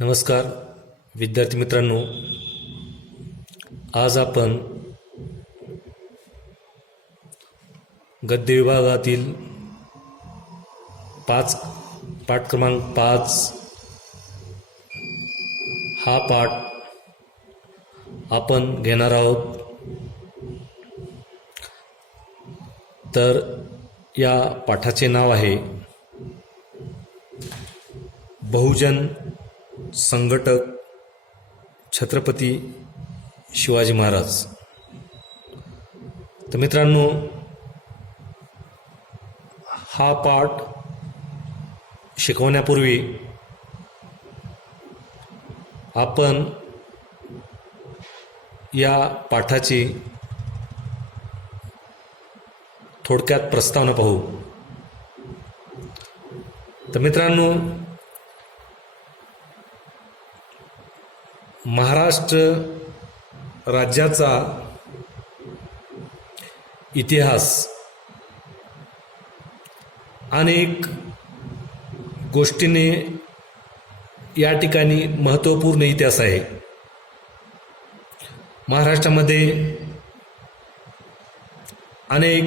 नमस्कार विद्यार्थी मित्रांनो, आज आपण गद्य विभागातील पाठ क्रमांक 5 हा पाठ आपण घेणार आहोत. तर या पाठाचे नाव आहे बहुजन संघटक छत्रपती शिवाजी महाराज. तर मित्रांनो, हा पाठ शिकवण्यापूर्वी आपण या पाठाची थोडक्यात प्रस्तावना पाहू. तर मित्रांनो, महाराष्ट्र राज्याचा इतिहास अनेक गोष्टीने या ठिकाणी महत्त्वपूर्ण इतिहास आहे. महाराष्ट्रामध्ये अनेक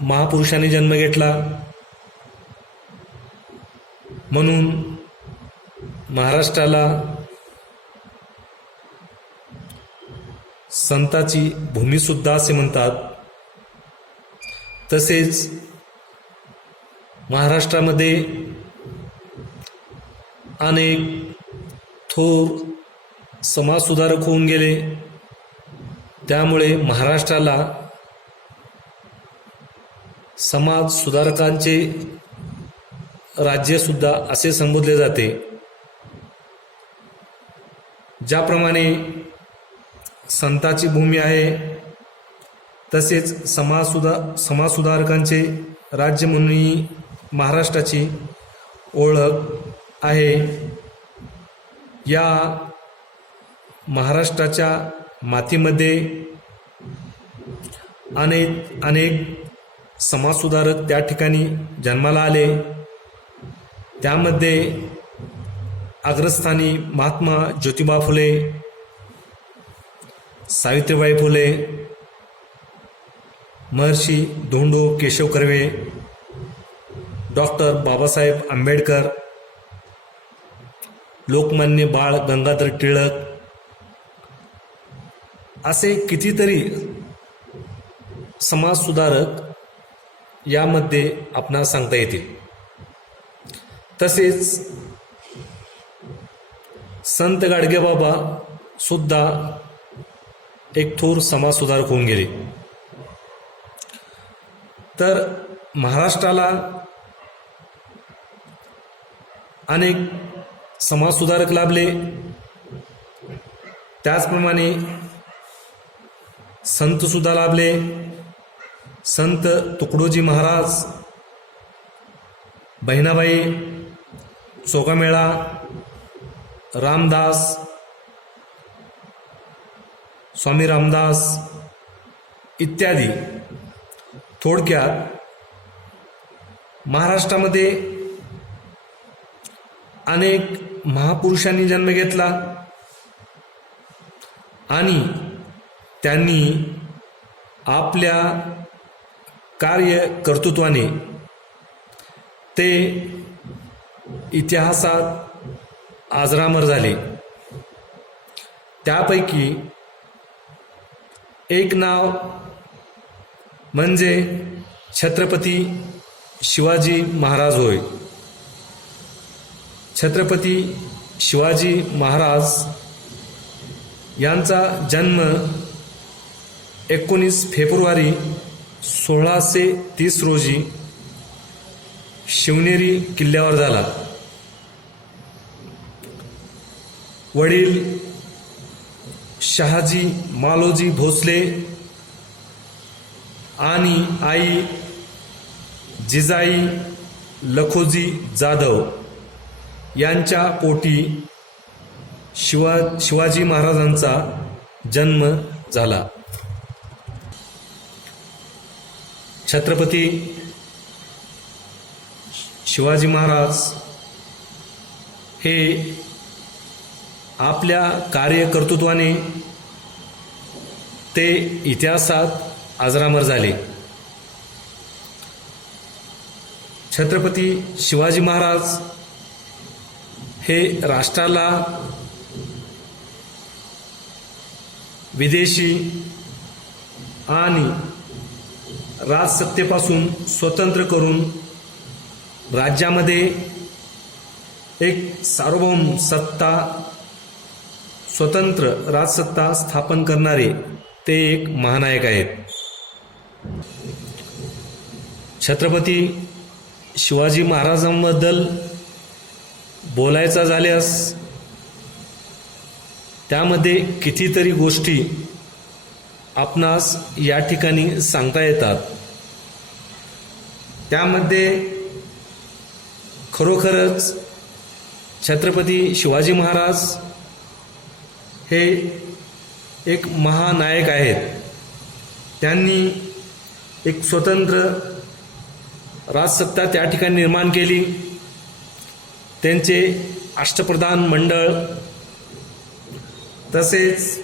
महापुरुषांनी जन्म घेतला, म्हणून महाराष्ट्राला संताची भूमीसुद्धा असे म्हणतात. तसेच महाराष्ट्रामध्ये अनेक थोर समाजसुधारक होऊन गेले, त्यामुळे महाराष्ट्राला समाज सुधारकांचे राज्यसुद्धा असे संबोधले जाते. ज्याप्रमाणे संताची भूमी आहे, तसेच समाजसुधारकांचे राज्य म्हणूनही महाराष्ट्राची ओळख आहे. या महाराष्ट्राच्या मातीमध्ये अनेक समाजसुधारक त्या ठिकाणी जन्माला आले. त्यामध्ये अग्रस्थानी महात्मा ज्योतिबा फुले, सावित्रीबाई फुले, महर्षी धोंडो केशव कर्वे, डॉक्टर बाबासाहेब आंबेडकर, लोकमान्य बाळ गंगाधर टिळक असे कितीतरी समाजसुधारक यामध्ये आपणास सांगता येतील. तसेच संत गाडगेबाबा सुद्धा एक थोर समाजसुधारक होऊन गेले. तर महाराष्ट्राला अनेक समाजसुधारक लाभले. त्याचप्रमाणे संतसुद्धा लाभले. संत तुकडोजी महाराज, बहिणाबाई, चोखामेळा, रामदास, स्वामी रामदास इत्यादी. थोडक्यात महाराष्ट्रामध्ये अनेक महापुरुषांनी जन्म घेतला आणि त्यांनी आपल्या कर्तृत्वाने ते इतिहासात अजरामर झाले. त्यापैकी एक नाव म्हणजे छत्रपती शिवाजी महाराज होय. छत्रपती शिवाजी महाराज यांचा जन्म 19 फेब्रुवारी 1630 रोजी शिवनेरी किल्ल्यावर झाला. वडील शहाजी मालोजी भोसले आणि आई जिजाई लखोजी जाधव यांच्या पोटी शिवाजी महाराजांचा जन्म झाला. छत्रपती शिवाजी महाराज हे आपल्या कार्यकर्तृत्वाने ते इतिहासात अजरामर झाले. छत्रपती शिवाजी महाराज हे राष्ट्राला विदेशी आणि राजसत्तेपासून स्वतंत्र करून राज्यामध्ये एक सार्वभौम सत्ता, स्वतंत्र राजसत्ता स्थापन करणारे ते एक महानायक आहेत. छत्रपती शिवाजी महाराजांबद्दल बोलायचा झाल्यास त्यामध्ये कितीतरी गोष्टी आपणास या ठिकाणी सांगता येतात. त्यामध्ये खरोखरच छत्रपती शिवाजी महाराज हे एक महानायक आहेत. त्यांनी एक स्वतंत्र राजसत्ता त्या ठिकाणी निर्माण केली. त्यांचे अष्टप्रधान मंडळ, तसेच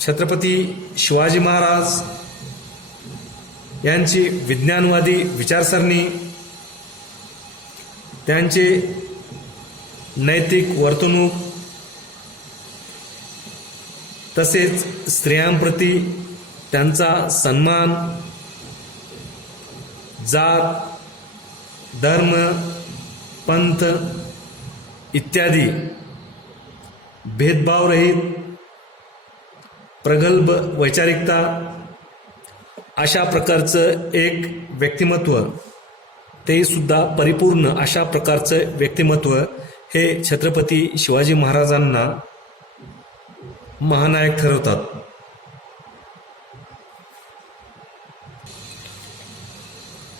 छत्रपती शिवाजी महाराज यांची विज्ञानवादी विचारसरणी, त्यांचे नैतिक वर्तणूक, तसेच स्त्रियांप्रती त्यांचा सन्मान, जात, धर्म, पंथ इत्यादी भेदभावरहित प्रगल्भ वैचारिकता अशा प्रकारचं एक व्यक्तिमत्व, ते सुद्धा परिपूर्ण अशा प्रकारचं व्यक्तिमत्व हे छत्रपती शिवाजी महाराजांना महानायक ठरवतात.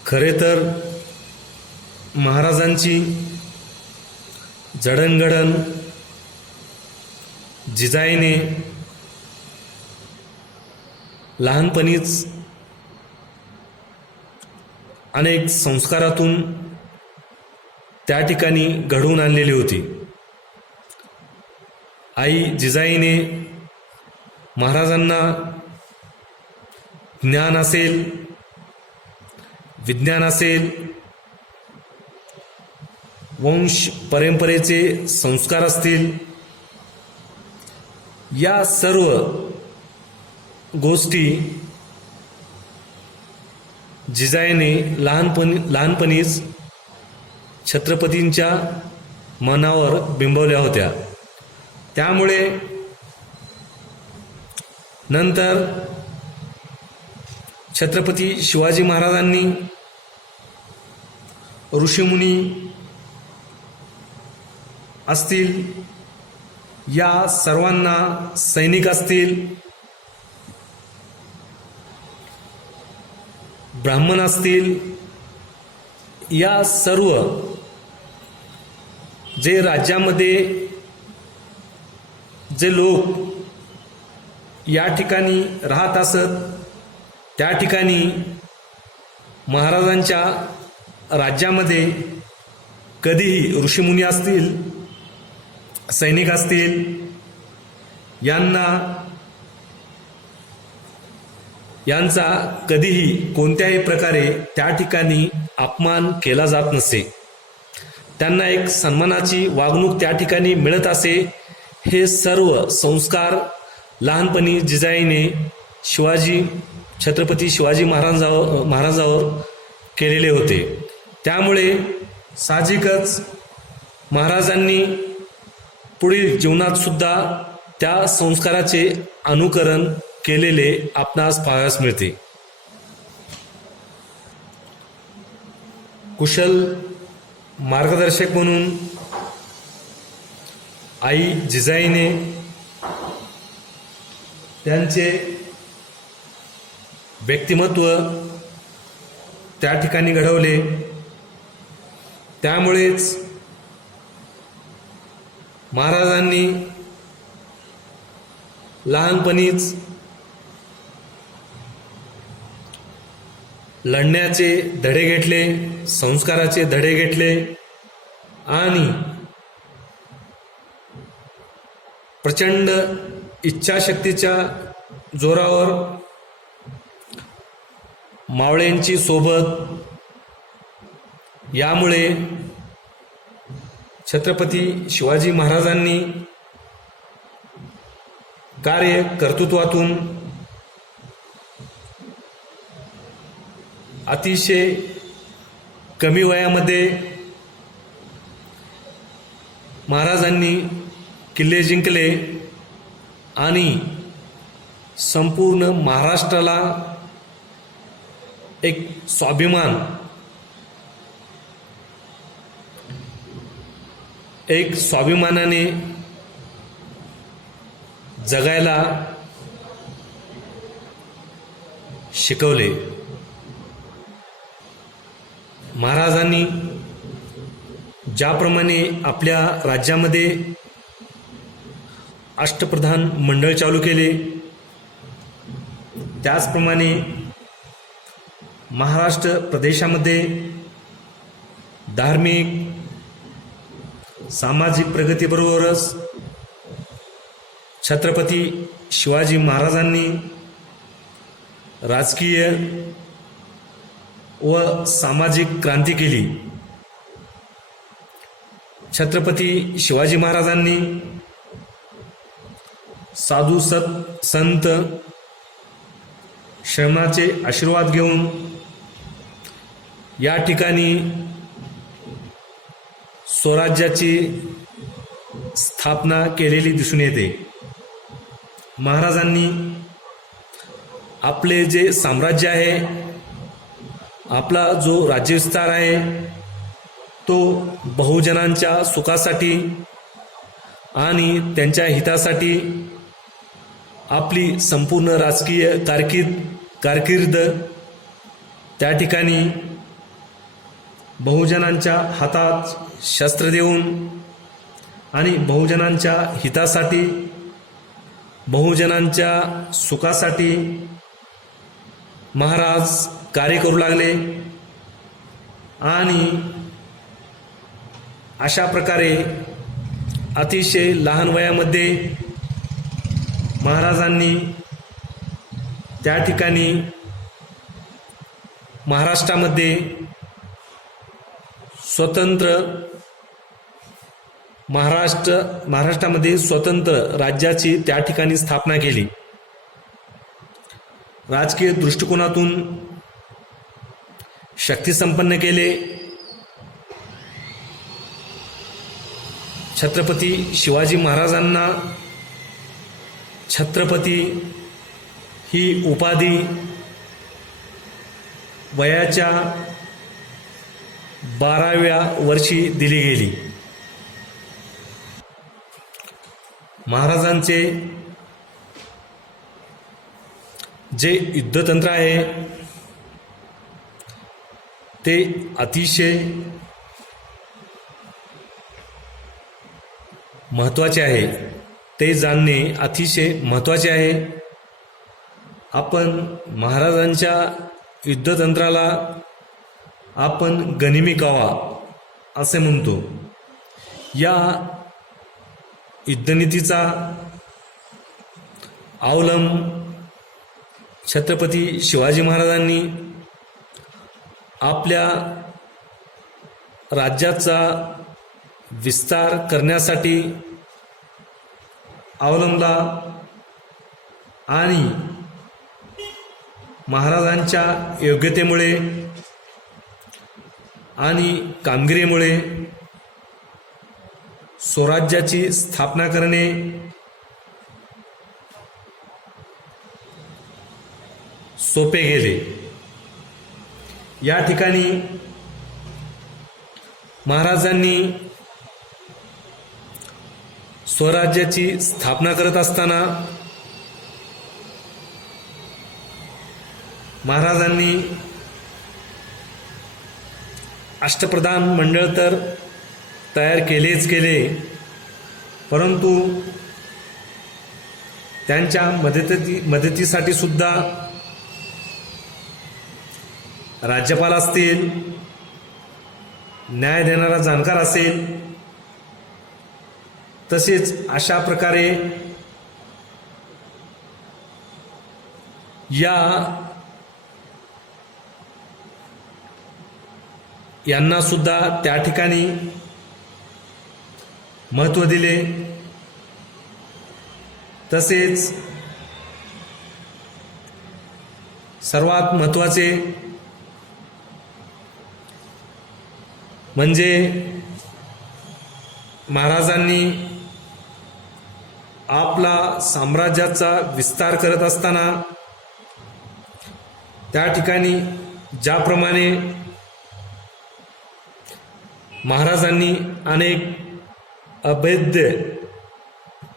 खरे तर महाराजांची जडणघडण जिजाईने लहानपणीच अनेक संस्कारातून त्या ठिकाणी घडवून आणलेली होती. आई जिजाईने महाराजांना ज्ञान असेल, विज्ञान असेल, वंश परंपरेचे संस्कार असतील, या सर्व गोष्टी जिजाईने लहानपणीच छत्रपतींच्या मनावर बिंबवल्या होत्या. त्यामुळे नंतर छत्रपती शिवाजी महाराजांनी ऋषीमुनी असतील, या सर्वांना, सैनिक असतील, ब्राह्मण असतील, या सर्व जे राज्यामध्ये जे लोक या ठिकाणी राहत असत, त्या ठिकाणी महाराजांच्या राज्यामध्ये कधीही ऋषीमुनी असतील, सैनिक असतील, यांचा कधीही कोणत्याही प्रकारे त्या ठिकाणी अपमान केला जात नसे. त्यांना एक सन्मानाची वागणूक त्या ठिकाणी मिळत असे. हे सर्व संस्कार लहानपणी जिजाईने छत्रपती शिवाजी महाराजावर केलेले होते. त्यामुळे साहजिकच महाराजांनी पुढील जीवनात सुद्धा त्या संस्काराचे अनुकरण केलेले आपणास पाहावयास मिळते. कुशल मार्गदर्शक म्हणून आई जिजाईने त्यांचे व्यक्तिमत्व त्या ठिकाणी घडवले. त्यामुळेच महाराजांनी लहानपणीच लढण्याचे धडे घेतले, संस्काराचे धडे घेतले आणि प्रचंड इच्छाशक्तीच्या जोरावर मावळ्यांची सोबत, यामुळे छत्रपती शिवाजी महाराजांनी कार्य कर्तृत्वातून अतिशय कमी वयामध्ये महाराजांनी किल्ले जिंकले आणि संपूर्ण महाराष्ट्राला एक स्वाभिमान, एक स्वाभिमानाने जगायला शिकवले. महाराजांनी ज्याप्रमाणे आपल्या राज्यामध्ये अष्टप्रधान मंडळ चालू केले, त्याचप्रमाणे महाराष्ट्र प्रदेशामध्ये धार्मिक सामाजिक प्रगतीबरोबरच छत्रपती शिवाजी महाराजांनी राजकीय व सामाजिक क्रांती केली. छत्रपती शिवाजी महाराजांनी साधू संत श्रमणाचे आशीर्वाद घेऊन या ठिकाणी स्वराज्याची स्थापना केलेली दिसून येते. महाराजांनी आपले जे साम्राज्य आहे, आपला जो राज्यविस्तार आहे, तो बहुजनांच्या सुखासाठी आणि त्यांच्या हितासाठी आपली संपूर्ण राजकीय कारकीर्द त्या ठिकाणी बहुजनांच्या हातात शस्त्र देऊन आणि बहुजनांच्या हितासाठी, बहुजनांच्या सुखासाठी महाराज कार्य करू लागले. आणि अशा प्रकारे अतिशय लहान वयामध्ये महाराजांनी त्या ठिकाणी महाराष्ट्रामध्ये महाराष्ट्रामध्ये स्वतंत्र राज्याची त्या ठिकाणी स्थापना केली. राजकीय दृष्टिकोनातून शक्तिसंपन्न केले. छत्रपती शिवाजी महाराजांना छत्रपती ही उपाधी वयाच्या 12व्या वर्षी दिली गेली. महाराजांचे जे युद्धतंत्र आहे ते अतिशय महत्त्वाचे आहे. ते जाणणे अतिशय महत्त्वाचे आहे. आपण महाराजांच्या युद्धतंत्राला आपण गनिमी कावा असे म्हणतो. या युद्धनीतीचा अवलंब छत्रपती शिवाजी महाराजांनी आपल्या राज्याचा विस्तार करण्यासाठी अवलंबला आणि महाराजांच्या योग्यतेमुळे आणि कामगिरीमुळे स्वराज्याची स्थापना करणे सोपे गेले. या ठिकाणी महाराजांनी स्वराज्याची स्थापना करत असताना महाराजांनी अष्टप्रधान मंडळ तर तयार केलेच केले, परंतु त्यांच्या मदतीसाठी सुद्धा राज्यपाल असतील, न्याय देणारा जाणकार असेल, तसेच अशा प्रकारे यांना सुद्धा त्या ठिकाणी महत्त्व दिले. तसेच सर्वात महत्त्वाचे म्हणजे महाराजांनी आपला साम्राज्याचा विस्तार करत असताना त्या ठिकाणी ज्याप्रमाणे महाराजांनी अनेक अभेद्य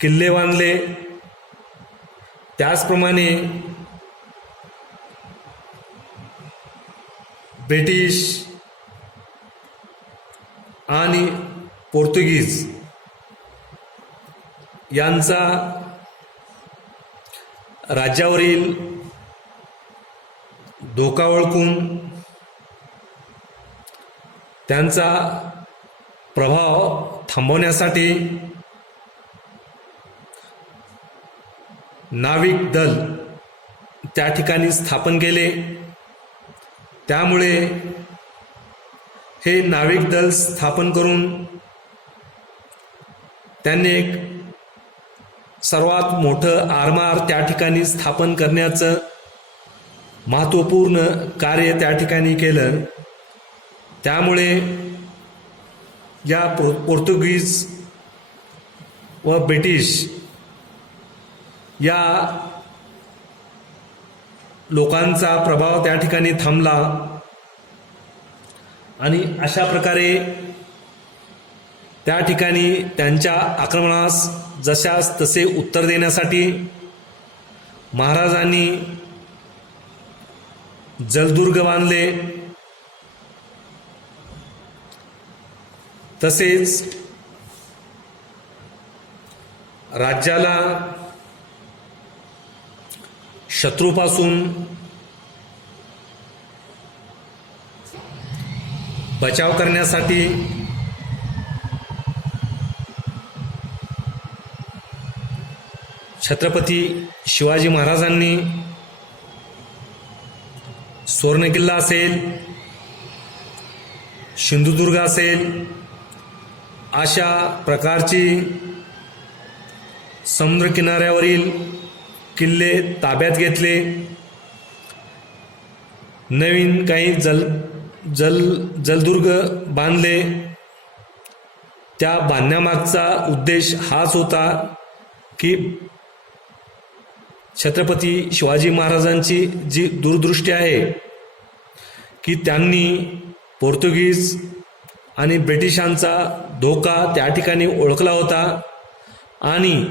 किल्ले बांधले, त्याचप्रमाणे ब्रिटिश आणि पोर्तुगीज यांचा राज्यावरील धोका ओळखून त्यांचा प्रभाव थांबवण्यासाठी नाविक दल त्या ठिकाणी स्थापन केले. त्यामुळे हे नाविक दल स्थापन करून त्यांनी एक सर्वात मोठं आरमार त्या ठिकाणी स्थापन करण्याचं महत्त्वपूर्ण कार्य त्या ठिकाणी केलं. त्यामुळे या पोर्तुगीज व ब्रिटिश या लोकांचा प्रभाव त्या ठिकाणी थांबला आणि अशा प्रकारे त्या ठिकाणी त्यांच्या आक्रमणास जशास तसे उत्तर देण्यासाठी महाराजांनी जलदुर्ग बांधले. तसेच राज्याला शत्रूपासून बचाव करण्यासाठी छत्रपती शिवाजी महाराजांनी सुवर्णकिल्ला असेल, सिंधुदुर्ग असेल, अशा प्रकारची समुद्र किनाऱ्यावरील किल्ले ताब्यात घेतले. नवीन काही जलदुर्ग बांधले. त्या बांधण्यामागचा उद्देश हाच होता की छत्रपती शिवाजी महाराजांची जी दूरदृष्टी आहे की त्यांनी पोर्तुगीज आणि ब्रिटिशांचा धोका त्या ठिकाणी ओळखला होता आणि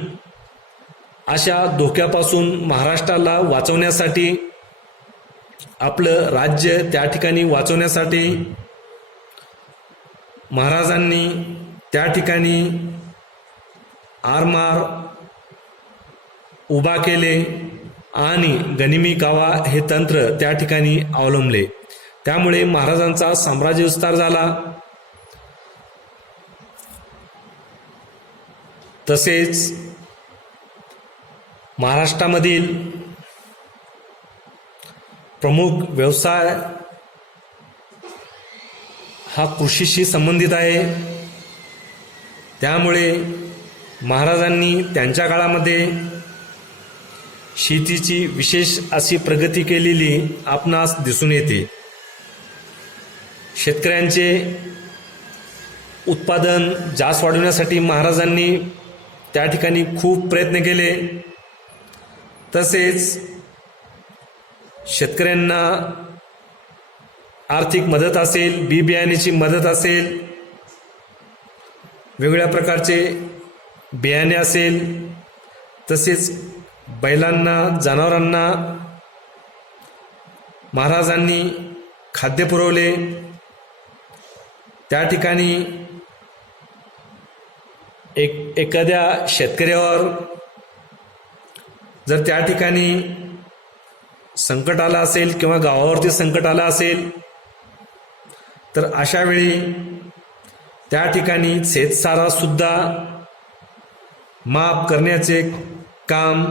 अशा धोक्यापासून महाराष्ट्राला वाचवण्यासाठी, आपलं राज्य त्या ठिकाणी वाचवण्यासाठी महाराजांनी त्या ठिकाणी आरमार उभा केले आणि गनिमी कावा हे तंत्र त्या ठिकाणी अवलंबले. त्यामुळे महाराजांचा साम्राज्य विस्तार झाला. तसेच महाराष्ट्रामधील प्रमुख व्यवसाय हा कृषीशी संबंधित आहे. त्यामुळे महाराजांनी त्यांच्या काळामध्ये शेतीची विशेष अशी प्रगती केलेली आपणास दिसून येते. शेतकऱ्यांचे उत्पादन जास्त वाढवण्यासाठी महाराजांनी त्या ठिकाणी खूप प्रयत्न केले. तसेच शेतकऱ्यांना आर्थिक मदत असेल, बी बियाण्याची मदत असेल, वेगवेगळ्या प्रकारचे बियाणे असेल, तसेच बैलांना, जनावरांना महाराजांनी खाद्य पुरवले. त्या ठिकाणी एखाद्या शेतकऱ्यावर जर त्या ठिकाणी संकट आलं असेल किंवा गावावरती संकट आलं असेल तर अशा वेळी त्या ठिकाणी शेतसारा सुद्धा माफ करण्याचे काम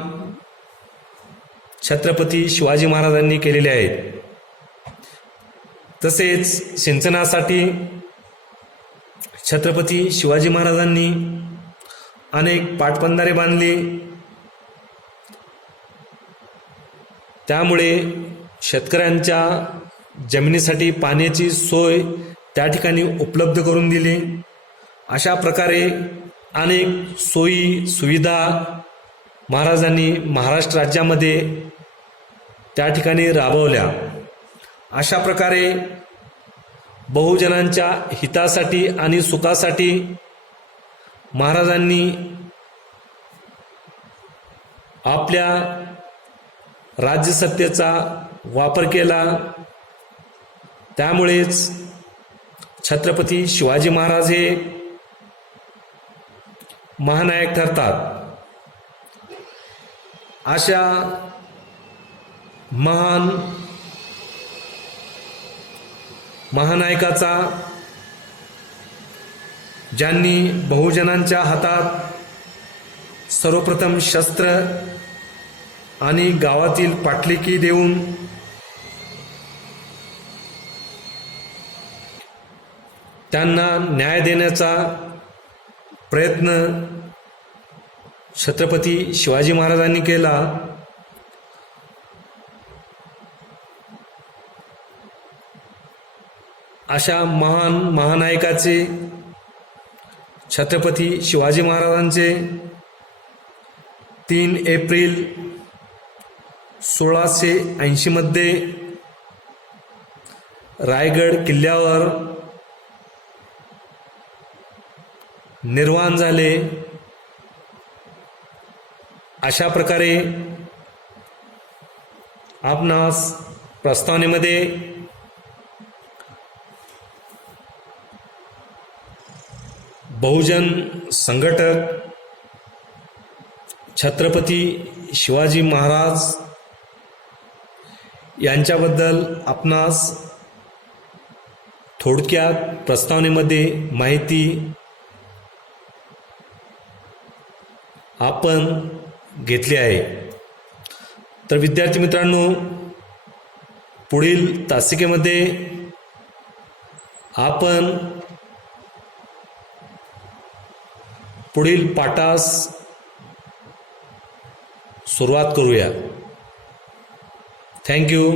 छत्रपती शिवाजी महाराजांनी केलेले आहे। तसेच सिंचनासाठी छत्रपती शिवाजी महाराजांनी अनेक पाटबंधारे बांधले, त्यामुळे शेतकऱ्यांच्या जमिनीसाठी पाण्याची सोय त्या ठिकाणी उपलब्ध करून दिली। अशा प्रकारे अनेक सोयी सुविधा महाराजांनी महाराष्ट्र राज्यामध्ये त्या ठिकाणी राबवल्या। अशा प्रकारे बहुजनांच्या हितासाठी आणि सुखासाठी महाराजांनी आपल्या राज्यसत्तेचा वापर केला। त्यामुळेच छत्रपती शिवाजी महाराज हे महानायक ठरतात। अशा महान महानायकाचा, ज्यांनी बहुजनांच्या हातात सर्वप्रथम शस्त्र आणि गावातील पाटलिकी देऊन त्यांना न्याय देण्याचा प्रयत्न छत्रपती शिवाजी महाराजांनी केला। अशा महान महानायकाचे, छत्रपती शिवाजी महाराजांचे 3 एप्रिल 1680 मध्ये रायगड किल्ल्यावर निर्वाण झाले। अशा प्रकारे आपणास प्रस्तावनेमध्ये बहुजन संघटक छत्रपती शिवाजी महाराज यांच्याबद्दल आपणास थोडक्यात प्रस्तावनेमध्ये माहिती आपण घेतली आहे। तर विद्यार्थी मित्रांनो, पुढील तासिकेमध्ये आपण पुढील पाठास सुरुवात करूया। थँक्यू।